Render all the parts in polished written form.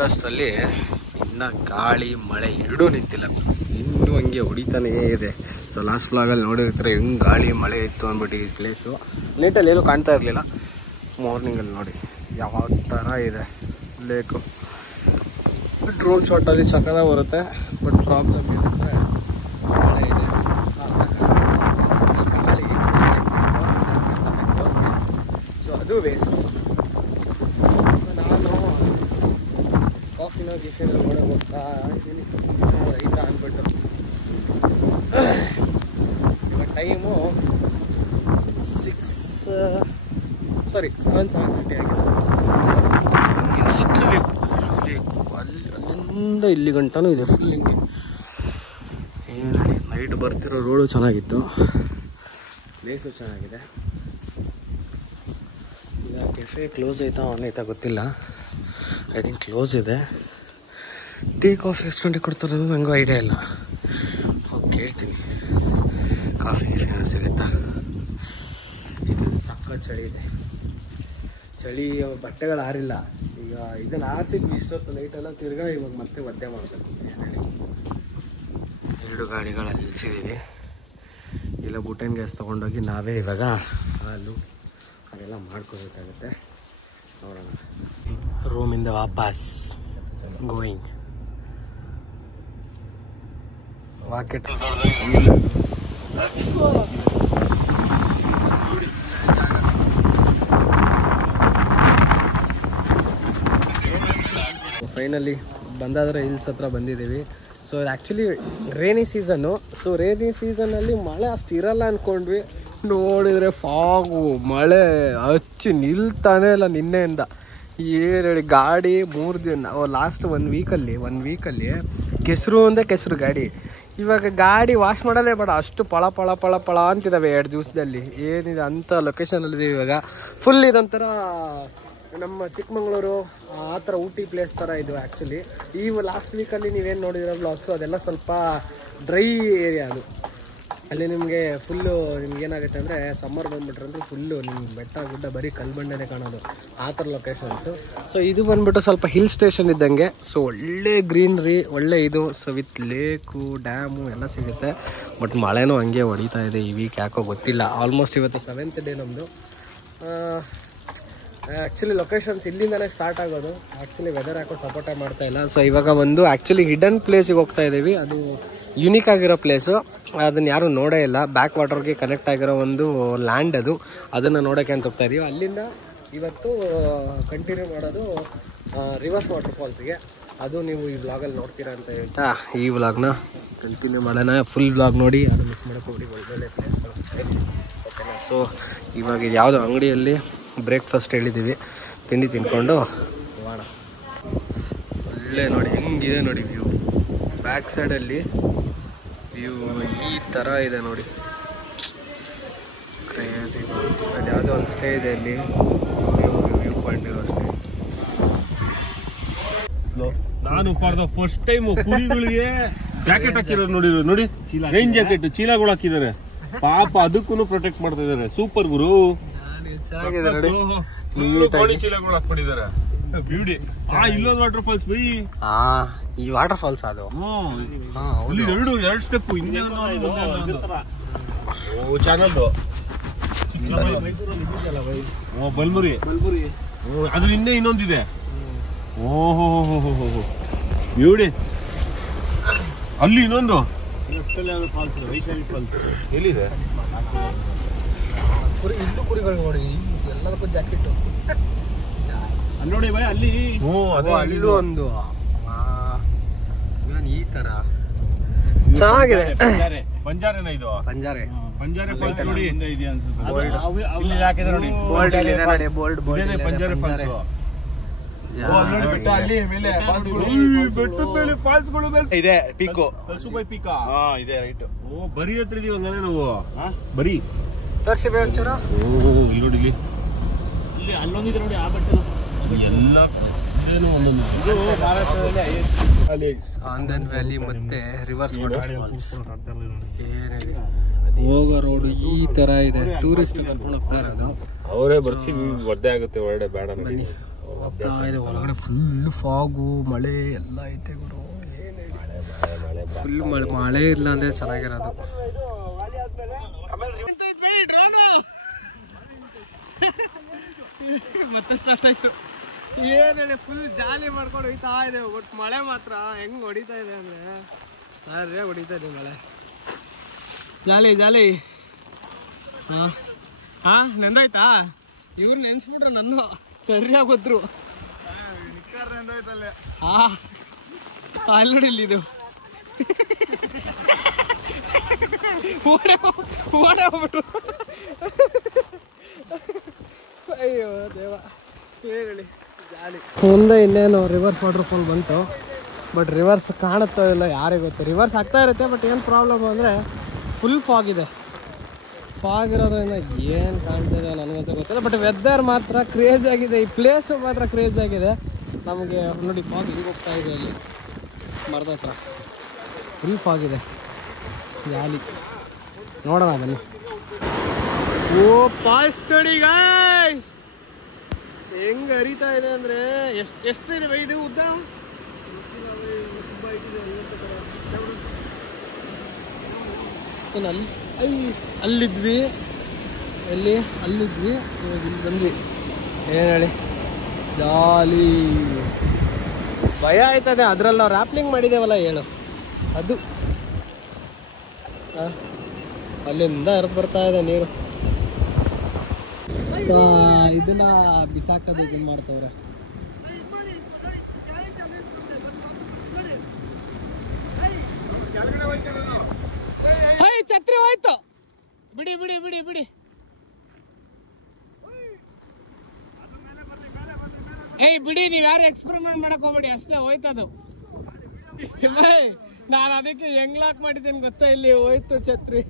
ಆಗಸ್ಟಲ್ಲಿ ಇನ್ನು ಗಾಳಿ ಮಳೆ ಎರಡೂ ನಿಂತಿಲ್ಲ, ಇನ್ನೂ ಹಂಗೆ ಹೊಡಿತಾನೇ ಇದೆ. ಸೊ ಲಾಸ್ಟ್ ವ್ಲಾಗಲ್ಲಿ ನೋಡಿರ್ತಾರೆ ಹೆಂಗೆ ಗಾಳಿ ಮಳೆ ಇತ್ತು ಅಂದ್ಬಿಟ್ಟು ಈ ಪ್ಲೇಸು. ನೈಟಲ್ಲಿ ಏನೂ ಕಾಣ್ತಾ ಇರಲಿಲ್ಲ, ಮಾರ್ನಿಂಗಲ್ಲಿ ನೋಡಿ ಯಾವ ಥರ ಇದೆ ಲೇಕು. ಡ್ರೋನ್ ಶಾಟಲ್ಲಿ ಸಕ್ಕದಾಗ ಬರುತ್ತೆ, ಬಟ್ ಪ್ರಾಬ್ಲಮ್ ಏನಂದರೆ ಮಳೆ ಇದೆ. ಸೊ ಅದು ವೇಸ್ಟ್. ನಾನು ಕಾಫಿನ ಗಿಫಿನ ನೋಡೋಕೆ ಹೋಗ್ತಾ ಇದ್ದೀನಿ ರೈತ ಅಂದ್ಬಿಟ್ಟು. ಇವಾಗ ಟೈಮು 7:30 ಆಗಿದೆ. ಸುತ್ತಲೇಬೇಕು ಅಲ್ಲಿಂದ ಇಲ್ಲಿ ಗಂಟನೂ ಇದೆ ಫುಲ್ ಹಿಂಗೆ. ಏನು ನೈಟ್ ಬರ್ತಿರೋ ರೋಡು ಚೆನ್ನಾಗಿತ್ತು, ಪ್ಲೇಸು ಚೆನ್ನಾಗಿದೆ. ಈಗ ಕೆಫೆ ಕ್ಲೋಸ್ ಆಯ್ತಾ ಆನ್ ಆಯ್ತಾ ಗೊತ್ತಿಲ್ಲ, ಐ ಥಿಂಕ್ ಕ್ಲೋಸ್ ಇದೆ. ಟೀ ಕಾಫಿ ಎಷ್ಟು ಗಂಟೆ ಕೊಡ್ತಾರೋ ನನಗೂ ಐಡಿಯಾ ಇಲ್ಲ, ಹೋಗಿ ಕೇಳ್ತೀನಿ. ಕಾಫಿ ಗಿಫಿ ಸಿಗುತ್ತಾ? ಈಗ ಸಕ್ಕ ಚಳಿ ಇದೆ, ಚಳಿ ಬಟ್ಟೆಗಳು ಆರಿಲ್ಲ. ಈಗ ಇದನ್ನು ಆರಿಸಿದ್ವಿ ಇಷ್ಟೊತ್ತು ನೈಟೆಲ್ಲ, ತಿರ್ಗಾ ಇವಾಗ ಮತ್ತೆ ಒದ್ದೆ ಮಾಡಬೇಕು. ಎರಡು ಗಾಡಿಗಳು ನಿಲ್ಸಿದ್ದೀವಿ. ಇಲ್ಲ ಬುಟನ್ ಗ್ಯಾಸ್ ತೊಗೊಂಡೋಗಿ ನಾವೇ ಇವಾಗ ಹಾಲು ಅದೆಲ್ಲ ಮಾಡ್ಕೋಬೇಕಾಗುತ್ತೆ. ನೋಡೋಣ. ರೂಮಿಂದ ವಾಪಸ್ ಗೋಯಿಂಗ್ ವಾಕೆಟ್. ಫೈನಲಿ ಬಂದಾದರೆ ಹಿಲ್ಸ್ ಹತ್ರ ಬಂದಿದ್ದೀವಿ. ಸೊ ಇದು actually rainy season. So rainy ಸೀಸನ್ನಲ್ಲಿ ಮಳೆ ಅಷ್ಟು ಇರಲ್ಲ ಅಂದ್ಕೊಂಡ್ವಿ, ನೋಡಿದರೆ ಫಾಗು ಮಳೆ ಹಚ್ಚಿ ನಿಲ್ತಾನೆ ಇಲ್ಲ ನಿನ್ನೆಯಿಂದ. ಏನು ಹೇಳಿ ಗಾಡಿ 3 ದಿನ ಲಾಸ್ಟ್ ಒನ್ ವೀಕಲ್ಲಿ ಕೆಸರು ಒಂದೇ ಕೆಸರು ಗಾಡಿ. ಇವಾಗ ಗಾಡಿ ವಾಶ್ ಮಾಡೋದೇ ಬೇಡ, ಅಷ್ಟು ಪಳ ಪಳ ಪಳ ಪಳ ಅಂತಿದ್ದಾವೆ 2 ದಿವಸದಲ್ಲಿ. ಏನಿದೆ ಅಂಥ ಲೊಕೇಶನಲ್ಲಿದ್ದೀವಿ ಇವಾಗ. ಫುಲ್ ಇದೊಂಥರ ನಮ್ಮ ಚಿಕ್ಕಮಂಗ್ಳೂರು ಆ ಥರ ಊಟಿ ಪ್ಲೇಸ್ ಥರ ಇದು ಆ್ಯಕ್ಚುಲಿ. ಈ ಲಾಸ್ಟ್ ವೀಕಲ್ಲಿ ನೀವೇನು ನೋಡಿದಿರೋ ಬ್ಲಾಗ್ಸು ಅದೆಲ್ಲ ಸ್ವಲ್ಪ ಡ್ರೈ ಏರಿಯಾ ಅದು. ಅಲ್ಲಿ ನಿಮಗೆ ಫುಲ್ಲು ನಿಮ್ಗೇನಾಗುತ್ತೆ ಅಂದರೆ ಸಮ್ಮರ್ ಬಂದುಬಿಟ್ರೆ ಅಂದರೆ ಫುಲ್ಲು ನಿಮ್ಗೆ ಬೆಟ್ಟ ಗುಡ್ಡ ಬರೀ ಕಲ್ಬಂಡೆನೇ ಕಾಣೋದು, ಆ ಥರ ಲೊಕೇಶನ್ಸು. ಸೊ ಇದು ಬಂದುಬಿಟ್ಟು ಸ್ವಲ್ಪ ಹಿಲ್ ಸ್ಟೇಷನ್ ಇದ್ದಂಗೆ. ಸೊ ಒಳ್ಳೆ ಗ್ರೀನ್ರಿ, ಒಳ್ಳೆ ಇದು. ಸೊ ವಿತ್ ಲೇಕು ಡ್ಯಾಮು ಎಲ್ಲ ಸಿಗುತ್ತೆ. ಬಟ್ ಮಳೆನೂ ಹಂಗೆ ಹೊಡಿತಾ ಇದೆ ಈ ವೀಕ್, ಯಾಕೋ ಗೊತ್ತಿಲ್ಲ. ಆಲ್ಮೋಸ್ಟ್ ಇವತ್ತು 7th ಡೇ ನಮ್ಮದು. ಆ್ಯಕ್ಚುಲಿ ಲೊಕೇಶನ್ಸ್ ಇಲ್ಲಿಂದಲೇ ಸ್ಟಾರ್ಟ್ ಆಗೋದು. ಆ್ಯಕ್ಚುಲಿ ವೆದರ್ ಯಾಕೋ ಸಪೋರ್ಟೇ ಮಾಡ್ತಾ ಇಲ್ಲ. ಸೊ ಇವಾಗ ಒಂದು ಆ್ಯಕ್ಚುಲಿ ಹಿಡನ್ ಪ್ಲೇಸಿಗೆ ಹೋಗ್ತಾ ಇದ್ದೀವಿ. ಅದು ಯುನೀಕ್ ಆಗಿರೋ ಪ್ಲೇಸು, ಅದನ್ನು ಯಾರೂ ನೋಡೇ ಇಲ್ಲ. ಬ್ಯಾಕ್ ವಾಟರ್ಗೆ ಕನೆಕ್ಟ್ ಆಗಿರೋ ಒಂದು ಲ್ಯಾಂಡ್ ಅದು, ಅದನ್ನು ನೋಡೋಕ್ಕೆ ಅಂತ ಹೋಗ್ತಾ ಇದೀವಿ. ಅಲ್ಲಿಂದ ಇವತ್ತು ಕಂಟಿನ್ಯೂ ಮಾಡೋದು ರಿವರ್ಸ್ ವಾಟರ್ ಫಾಲ್ಸ್ಗೆ. ಅದು ನೀವು ಈ ವ್ಲಾಗಲ್ಲಿ ನೋಡ್ತೀರಾ ಅಂತ ಹೇಳ್ತಾ ಈ ವ್ಲಾಗ್ನ ಕಂಟಿನ್ಯೂ ಮಾಡೋಣ. ಫುಲ್ ವ್ಲಾಗ್ ನೋಡಿ, ಯಾರು ಮಿಸ್ ಮಾಡೋಕ್ಕೋಗ್ಬಿಡಿ, ಒಳ್ಳೊಳ್ಳೆ ಪ್ಲೇಸ್ಗಳು ಓಕೆನಾ. ಸೊ ಇವಾಗ ಯಾವುದೋ ಅಂಗಡಿಯಲ್ಲಿ ಬ್ರೇಕ್ಫಾಸ್ಟ್ ಹೇಳಿದ್ದೀವಿ, ತಿಂಡಿ ತಿನ್ಕೊಂಡು ಹೋಗೋಣ. ಒಳ್ಳೆ ನೋಡಿ ಹೆಂಗಿದೆ ನೋಡಿ ವ್ಯೂ, ಬ್ಯಾಕ್ ಸೈಡಲ್ಲಿ ವ್ಯೂ ಈ ಥರ ಇದೆ ನೋಡಿ, ಕ್ರೇಜಿ. ಅದು ಯಾವುದೋ ಒಂದು ಸ್ಟೇ ಇದೆ ಅಲ್ಲಿ, ವ್ಯೂ ಪಾಯಿಂಟ್ ಇರೋ ಸ್ಟೇ. ನಾನು ಫಾರ್ ದ ಫಸ್ಟ್ ಟೈಮ್ ಕುರಿಗಳಿಗೆ ಜಾಕೆಟ್ ಹಾಕಿರೋದು ನೋಡಿದ್ರು ನೋಡಿ, ರೈನ್ ಜಾಕೆಟ್ ಚೀಲಗಳು ಹಾಕಿದ್ದಾರೆ ಪಾಪ, ಅದಕ್ಕೂ ಪ್ರೊಟೆಕ್ಟ್ ಮಾಡ್ತಾ ಇದಾರೆ. ಸೂಪರ್ ಗುರು, ಚೀಲಗಳು ಹಾಕೊಂಡಿದ್ದಾರೆ. ಬ್ಯೂಟಿ. ಇಲ್ಲೊಂದು ವಾಟರ್ ಫಾಲ್ಸ್ ಬೈ, ಈ ವಾಟರ್ ಫಾಲ್ಸ್ ಅದು ಎರಡು ಸ್ಟೆಪ್ ಹಿಂಗೆ ಚಾನಲ್ ಬಲ್ಮುರಿ, ಅದ್ರ ಹಿಂದೆ ಇನ್ನೊಂದಿದೆ. ಓಹೋ ಬ್ಯೂಟಿ. ಅಲ್ಲಿ ಇನ್ನೊಂದು ಫಾಲ್ಸ್, ವೈಶಾಲಿ ಫಾಲ್ಸ್ ಎಲ್ಲಿದೆ? ಇಲ್ಲೂ ಕುರಿಗಳು ನೋಡಿ, ಎಲ್ಲದಕ್ಕೂ ಜಾಕೆಟ್ ನೋಡಿ ಬೈ ಅಲ್ಲಿ. ಅಲ್ಲೂ ಒಂದು ಈ ತರ ಚೆನ್ನಾಗಿದೆ. ಬಂಜಾರೆನ ಇದು? ಬಂಜಾರೆ ಫಾಲ್ಸ್ ನೋಡಿ, ಬಂಜಾರೆ ಫಾಲ್ಸ್ಗಳು ಇದೆ. ಪೀಕು ಸುಬೈ ಪೀಕಾ ಇದೆ ರೈಟ್. ಓ ಬರಿ ಹತ್ರ ಇದೀವಿ ಹಂಗಾರೆ ನಾವು. ಬರೀ ತೋರಿಸಿ ಒಂಚೂರು. ನೋಡಿ ಇಲ್ಲಿ ಅಲ್ಲೊಂದಿದೆ ನೋಡಿ, ಆ ಬೆಟ್ಟ ಎಲ್ಲ ಒಂದೊಂದು. ಇದು ಮಹಾರಾಷ್ಟ್ರದಲ್ಲಿ ಆನಂದ್ ವ್ಯಾಲಿ ಮತ್ತೆ ರಿವರ್ಸ್ ವಾಟರ್ ಫಾಲ್ಸ್. ಏನಿದೆ ಹೋಗೋ ರೋಡ್ ಈ ತರ ಇದೆ, ಟೂರಿಸ್ಟ್ ಕರ್ಕೊಂಡು ಹೋಗ್ತಾ ಇರೋದು. ಅವರೇ ಬರ್ತೀವಿ ಒದ್ದೆ ಆಗುತ್ತೆ, ಒಳ್ಳೆ ಬೇಡ. ಬನ್ನಿ ಹೋಗ್ತಾ ಇದೆ ಒಳಗಡೆ ಫುಲ್ಲು ಫಾಗು ಮಳೆ ಎಲ್ಲ ಐತೆ ಗುರು. ಫುಲ್ ಮಳೆ ಇಲ್ಲ ಅಂದರೆ ಚೆನ್ನಾಗಿರೋದು. ಮತ್ತೆ ಸ್ಟಾರ್ಟ್ ಆಯ್ತು. ಏನು ಹೇಳಿ ಫುಲ್ ಜಾಲಿ ಮಾಡ್ಕೊಂಡು ಹೋಯ್ತಾ ಇದೆ. ಒಟ್ಟು ಮಳೆ ಮಾತ್ರ ಹೆಂಗೆ ಹೊಡಿತಾ ಇದೆ ಅಂದರೆ ಸರಿಯಾಗಿ ಹೊಡಿತಾ ಇದೆ ಮಳೆ. ಜಾಲಿ ಜಾಲಿ. ಹಾಂ ನೆಂದೋಯ್ತಾ? ಇವ್ರು ನೆನ್ಸ್ಬಿಟ್ರು ನನ್ನ ಸರಿಯಾಗಿ ಗೊತ್ತರು. ಹಾಂ ಅಲ್ಲಿ ನೋಡಿ ಇಲ್ಲಿ ಇದು ಓಡೇ ಹೋಗ್ಬಿಟ್ರು. ಅಯ್ಯೋ ದೇವ, ಏನು ಹೇಳಿ ಜಾಲಿ. ಮುಂದೆ ಇನ್ನೇನು ರಿವರ್ಸ್ ವಾಟರ್ಫಾಲ್ ಬಂತು. ಬಟ್ ರಿವರ್ಸ್ ಕಾಣುತ್ತೋ ಇಲ್ಲ ಯಾರಿಗೆ ಗೊತ್ತು. ರಿವರ್ಸ್ ಆಗ್ತಾ ಇರುತ್ತೆ, ಬಟ್ ಏನು ಪ್ರಾಬ್ಲಮ್ ಅಂದರೆ ಫುಲ್ ಫಾಗ್ ಇದೆ. ಫಾಗ್ ಇರೋದ್ರಿಂದ ಏನು ಕಾಣ್ತಿದೆ ನನಗಂತ ಗೊತ್ತಿಲ್ಲ. ಬಟ್ ವೆದರ್ ಮಾತ್ರ ಕ್ರೇಜ್ ಆಗಿದೆ. ಈ ಪ್ಲೇಸು ಮಾತ್ರ ಕ್ರೇಜ್ ಆಗಿದೆ. ನಮಗೆ ನೋಡಿ ಫಾಗ್ ಹಿಂಗೆ ಹೋಗ್ತಾ ಇದೆ ಅಲ್ಲಿ ಮರದ ಹತ್ರ. ಫುಲ್ ಫಾಗ್ ಇದೆ. ಜಾಲಿ ನೋಡೋಣ ಬನ್ನಿ. ಓ ಫಾಲ್ಸ್ ನೋಡಿ ಗಾಯ್ಸ್, ಹೆಂಗೆ ಹರಿತಾ ಇದೆ ಅಂದರೆ ಎಷ್ಟು ಇದೆ ಇದು ಉದ್ದ? ಅಲ್ಲಿದ್ವಿ ಅಲ್ಲಿದ್ವಿ, ಇವಾಗ ಇಲ್ಲಿ ಬಂದ್ವಿ. ಏನು ಹೇಳಿ ಜಾಲಿ. ಭಯ ಆಯ್ತದೆ ಅದರಲ್ಲಿ. ನಾವು ರ್ಯಾಪ್ಲಿಂಗ್ ಮಾಡಿದ್ದೇವಲ್ಲ ಹೇಳು ಅದು. ಅಲ್ಲಿಂದ ಹರಿದು ಬರ್ತಾ ಇದೆ ನೀರು. ಇದನ್ನ ಬಿಸಾಕೋದು ಇದನ್ನ ಮಾಡ್ತವ್ರೆ. ಛತ್ರಿ ಹೋಯ್ತು. ಬಿಡಿ ಬಿಡಿ ಬಿಡಿ ಬಿಡಿ. ಏಯ್ ಬಿಡಿ, ನೀವು ಯಾರು ಎಕ್ಸ್ಪೆರಿಮೆಂಟ್ ಮಾಡಕ್ ಹೋಗ್ಬೇಡಿ, ಅಷ್ಟೇ ಹೋಯ್ತದು. ನಾನು ಅದಕ್ಕೆ ಹೆಂಗ್ ಲಾಕ್ ಮಾಡಿದ್ದೇನೆ ಗೊತ್ತಾ? ಇಲ್ಲಿ ಹೋಯ್ತು ಛತ್ರಿ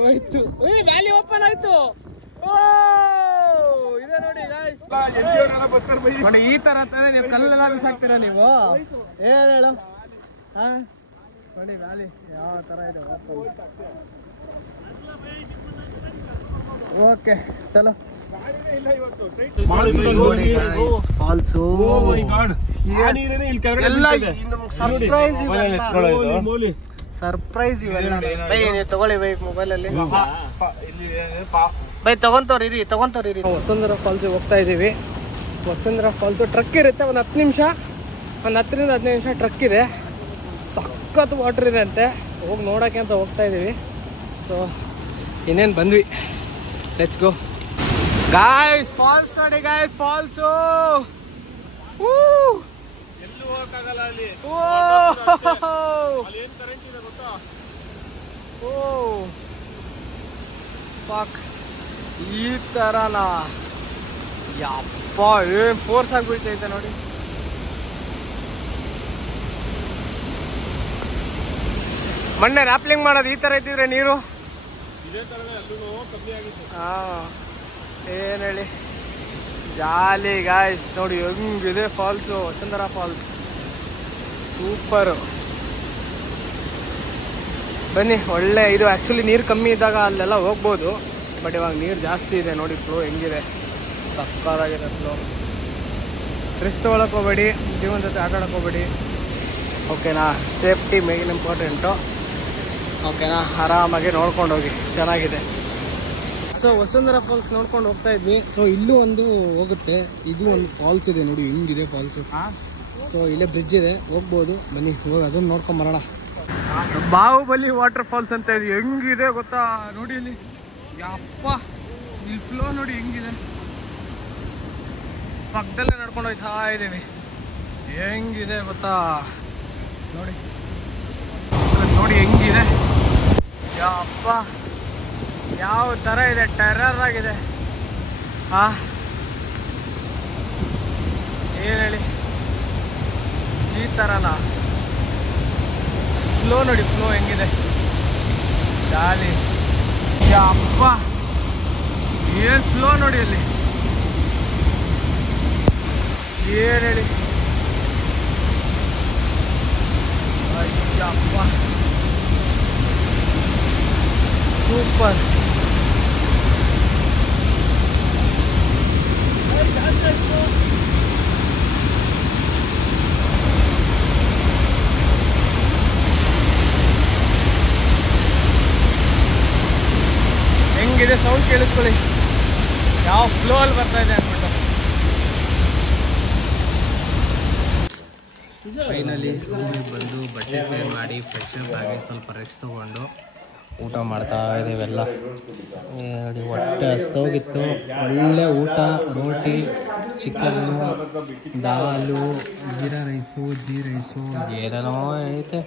ಹೋಯ್ತು. ವ್ಯಾಲಿ ಓಪನ್ ಆಯ್ತು. ಇದೆ ನೋಡಿ ನೋಡಿ, ಈ ತರ ನೀವು ಕಲ್ಲೆಲ್ಲ ಬಿಸಾಕ್ತೀರಾ ನೀವು? ಏನ್ ಹೇಳು. ಹಾ ನೋಡಿ ವ್ಯಾಲಿ ಯಾವ ತರ ಇದೆ. ಓಕೆ ಚಲೋ. ಫಾಲ್ಸು ಸರ್ಪ್ರೈಸ್ ಇವೆಲ್ಲ. ನೀವು ತಗೊಳ್ಳಿ ಬೈ ಮೊಬೈಲಲ್ಲಿ. ಬೈ ತಗೊಂತವ್ರಿ. ವಸುಂಧರಾ ಫಾಲ್ಸಿಗೆ ಹೋಗ್ತಾ ಇದ್ದೀವಿ. ವಸುಂಧರಾ ಫಾಲ್ಸು ಟ್ರಕ್ ಇರುತ್ತೆ. ಒಂದು 10 ನಿಮಿಷ, ಒಂದು 10 ರಿಂದ 15 ನಿಮಿಷ ಟ್ರಕ್ ಇದೆ. ಸಖತ್ ವಾಟರ್ ಇದೆ ಅಂತೆ. ಹೋಗಿ ನೋಡೋಕ್ಕೆ ಅಂತ ಹೋಗ್ತಾ ಇದ್ದೀವಿ. ಸೊ ಇನ್ನೇನು ಬಂದ್ವಿ. Let's go guys. ಫಾಲ್ಸ್ ನೋಡಿ ಗಾಯ್ಸ್, ಫಾಲ್ಸು. ಎಲ್ಲೂ ಹೋಗಕ್ಕಾಗಲ್ಲ ಅಲ್ಲಿ. ಈ ತರನಾ? ಯಪ್ಪ ಏನ್ ಫೋರ್ಸ್ ಆಗಿ ಬೀಳ್ತೈತೆ ನೋಡಿ. ಮೊನ್ನೆ ರ್ಯಾಪ್ಲಿಂಗ್ ಮಾಡೋದು ಈ ತರ ಇದ್ದಿದ್ರೆ ನೀರು ಹಾ ಏನ್ ಹೇಳಿ ಜಾಲಿ ಗಾಯ್ಸ್. ನೋಡಿ ಹೆಂಗಿದೆ ಫಾಲ್ಸು, ವಸುಂಧರಾ ಫಾಲ್ಸ್ ಸೂಪರು. ಬನ್ನಿ, ಒಳ್ಳೆ ಇದು. ಆ್ಯಕ್ಚುಲಿ ನೀರು ಕಮ್ಮಿ ಇದ್ದಾಗ ಅಲ್ಲೆಲ್ಲ ಹೋಗ್ಬೋದು, ಬಟ್ ಇವಾಗ ನೀರು ಜಾಸ್ತಿ ಇದೆ. ನೋಡಿ ಫ್ಲೋ ಹೆಂಗಿದೆ, ಸಕ್ಕತ್ತಾಗಿದೆ ಫ್ಲೋ. ರಿಸ್ಕ್ ತೊಗೊಳಕ್ಕೆ ಹೋಗ್ಬೇಡಿ, ಜೀವನ ಜೊತೆ ಆಟ ಆಡಕ್ಕೆ ಹೋಗ್ಬೇಡಿ, ಓಕೆನಾ? ಸೇಫ್ಟಿ ಮೇನ್ ಇಂಪಾರ್ಟೆಂಟು, ಓಕೆನಾ? ಆರಾಮಾಗಿ ನೋಡ್ಕೊಂಡು ಹೋಗಿ, ಚೆನ್ನಾಗಿದೆ. ಸೊ ವಸುಂಧರಾ ಫಾಲ್ಸ್ ನೋಡ್ಕೊಂಡು ಹೋಗ್ತಾ ಇದ್ವಿ. ಸೊ ಇಲ್ಲೂ ಒಂದು ಹೋಗುತ್ತೆ, ಇದು ಒಂದು ಫಾಲ್ಸ್ ಇದೆ ನೋಡಿ ಹೆಂಗಿದೆ ಫಾಲ್ಸು. ಸೊ ಇಲ್ಲೇ ಬ್ರಿಡ್ಜ್ ಇದೆ, ಹೋಗ್ಬೋದು. ಬನ್ನಿ ಹೋಗಿ ಅದನ್ನು ನೋಡ್ಕೊಂಡು ಬರೋಣ. ಬಾಹುಬಲಿ ವಾಟರ್ ಫಾಲ್ಸ್ ಅಂತ ಇದೆ. ಹೆಂಗಿದೆ ಗೊತ್ತಾ? ನೋಡಿ ಇಲ್ಲಿ ಯಪ್ಪ, ಇಲ್ಲಿ ಫ್ಲೋ ನೋಡಿ ಹೆಂಗಿದೆ. ಪಕ್ಕದಲ್ಲೇ ನಡ್ಕೊಂಡು ಹೋಗ್ತಾ ಇದ್ದೀವಿ. ಹೆಂಗಿದೆ ಗೊತ್ತಾ? ನೋಡಿ ನೋಡಿ ಹೆಂಗಿದೆ ಯಪ್ಪ, ಯಾವ ಥರ ಇದೆ, ಟೆರರ್ ಆಗಿದೆ. ಏನು ಹೇಳಿ, ಈ ಥರನಾ? ಫ್ಲೋ ನೋಡಿ, ಫ್ಲೋ ಹೆಂಗಿದೆ, ಜಾಲಿ. ಯಪ್ಪ ಏನು ಫ್ಲೋ ನೋಡಿ ಅಲ್ಲಿ, ಏನು ಹೇಳಿ. ಅಯ್ಯಪ್ಪ ಸೂಪರ್. ಇದೆ ಸೌಂಡ್ ಕೇಳಿಸ್ಕೊಳ್ಳಿ ಯಾವ ಫ್ಲೋ ಅಲ್ಲಿ ಬರ್ತಾ ಇದೆ ಅಂದ್ಬಿಟ್ಟು. ಫೈನಲಿ ರೂಮಿಗೆ ಬಂದು ಬಟ್ಟೆ ಚೇಂಜ್ ಮಾಡಿ ಫ್ರೆಶ್ ಅಪ್ ಆಗಿ ಸ್ವಲ್ಪ ರೆಸ್ಟ್ ತೊಗೊಂಡು ಊಟ ಮಾಡ್ತಾ ಇದ್ದೀವೆಲ್ಲ. ನೋಡಿ ಹೊಟ್ಟೆ ಹಸ್ತೋಗಿತ್ತು. ಒಳ್ಳೆ ಊಟ, ರೋಟಿ, ಚಿಕನ್ನು, ದಾಲು, ಜೀರಾ ರೈಸು, ಏನೇನೋ ಐತೆ.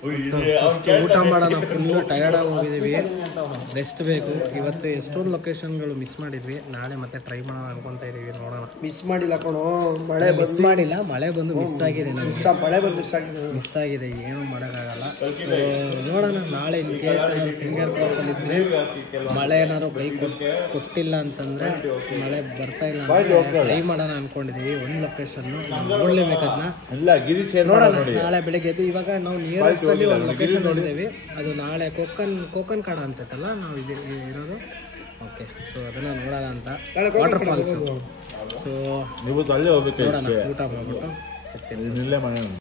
ಫಸ್ಟ್ ಊಟ ಮಾಡೋಣ. ಫುಲ್ಲು ಟಯರ್ಡಾಗಿ ಹೋಗಿದ್ದೀವಿ, ರೆಸ್ಟ್ ಬೇಕು. ಇವತ್ತು ಎಷ್ಟೊಂದು ಲೊಕೇಶನ್ಗಳು ಮಿಸ್ ಮಾಡಿದ್ವಿ. ನಾಳೆ ಮತ್ತೆ ಟ್ರೈ ಮಾಡೋಣ ಅನ್ಕೊತಾ ಇದೀವಿ. ನೋಡೋಣ. ಮಿಸ್ ಮಾಡಿಲ್ಲ ಕಣೋ, ಮಳೆ ಮಿಸ್ ಮಾಡಿಲ್ಲ, ಮಳೆ ಬಂದು ಮಿಸ್ ಆಗಿದೆ. ನಮಗೆ ಮಳೆ ಬಂದು ಮಿಸ್ ಆಗಿದೆ, ಏನು ಮಾಡೋಕ್ಕಾಗಲ್ಲ. ಸೊ ನೋಡೋಣ, ನಾಳೆ ಇನ್ ಕೇಸ್ ಏನಾದ್ರು ಫಿಂಗರ್ ಕ್ರಾಸಲ್ಲಿ ಇದ್ರೆ ಮಳೆ ಏನಾದ್ರು ಕೈ ಕೊಟ್ಟಿಲ್ಲ ಅಂತಂದ್ರೆ, ಮಳೆ ಬರ್ತಾ ಇಲ್ಲ ಅಂದ್ರೆ ಟ್ರೈ ಮಾಡೋಣ ಅನ್ಕೊಂಡಿದೀವಿ. ಒಂದು ಲೊಕೇಶನ್ ನೋಡ್ಲೇಬೇಕದ್ನ. ನೋಡೋಣ ನಾಳೆ ಬೆಳಿಗ್ಗೆ ಎದ್ದು. ಇವಾಗ ನಾವು ನಿಯರೆಸ್ಟ್ ಅಲ್ಲಿ ಒಂದು ಲೊಕೇಶನ್ ನೋಡಿದ್ದೀವಿ, ಅದು ನಾಳೆ ಕೋಕನ್ ಕಾಡ ಅನ್ಸುತ್ತಲ್ಲ ನಾವು ಇರೋದು. ಓಕೆ, ಸೊ ಅದನ್ನ ನೋಡೋಣ ಅಂತ. Water falls. ಸೊ ನೋಡೋಣ, ಊಟ ಮಾಡ್ಬಿಟ್ಟು ಸಿಗ್ತೀನಿ.